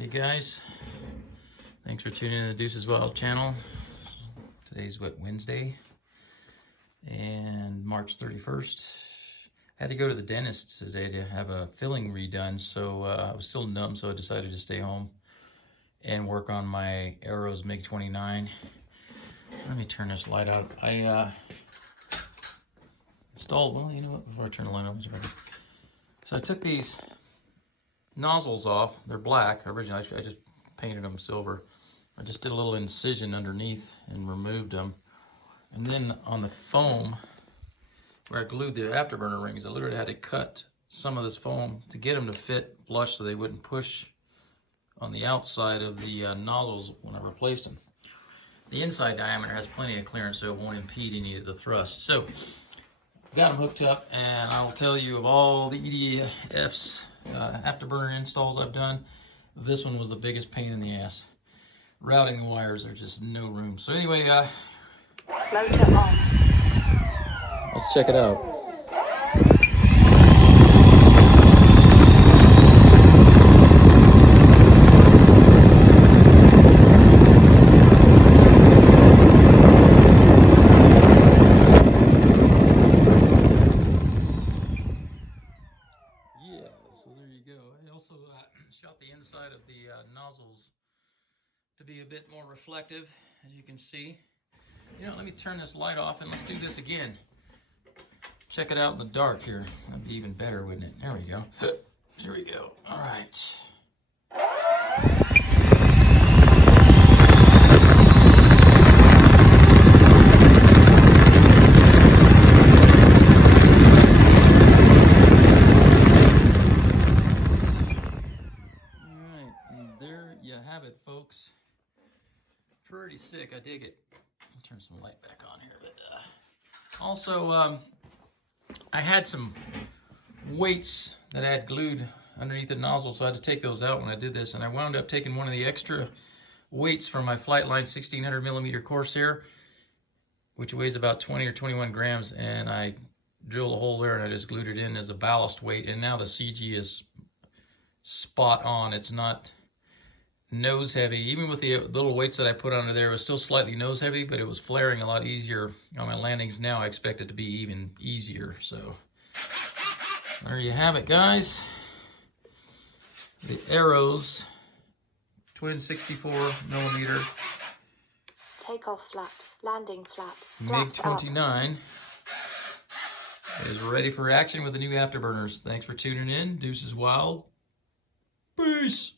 Alright, you guys. Thanks for tuning in to the Deuces Wild channel. Today's Wednesday, and March 31st. I had to go to the dentist today to have a filling redone, so I was still numb, so I decided to stay home and work on my Arrows MiG-29. Let me turn this light out. I installed, well, you know what, before I turn the light on, so I took these nozzles off. They're black. Originally, I just painted them silver. I just did a little incision underneath and removed them. And then on the foam, where I glued the afterburner rings, I literally had to cut some of this foam to get them to fit flush so they wouldn't push on the outside of the nozzles when I replaced them. The inside diameter has plenty of clearance, so it won't impede any of the thrust. So, got them hooked up, and I'll tell you of all the EDF's afterburner installs I've done, this one was the biggest pain in the ass. Routing the wires, there's just no room. So anyway, motor on. Let's check it out. Yeah, so there you go. I also shot the inside of the nozzles to be a bit more reflective, as you can see. You know, let me turn this light off and let's do this again. Check it out in the dark here. That'd be even better, wouldn't it? There we go. Here we go. All right. You have it, folks. Pretty sick. I dig it. I'll turn some light back on here. But also, I had some weights that I had glued underneath the nozzle, so I had to take those out when I did this. And I wound up taking one of the extra weights from my Flightline 1600 millimeter Corsair, which weighs about 20 or 21 grams, and I drilled a hole there and I just glued it in as a ballast weight. And now the CG is spot on. It's not nose heavy. Even with the little weights that I put under there, it was still slightly nose heavy, but it was flaring a lot easier on my landings. Now I expect it to be even easier. So there you have it, guys. The Arrows twin 64 millimeter takeoff flaps, landing flaps, MiG-29 is ready for action with the new afterburners. Thanks for tuning in. Deuces Wild. Peace.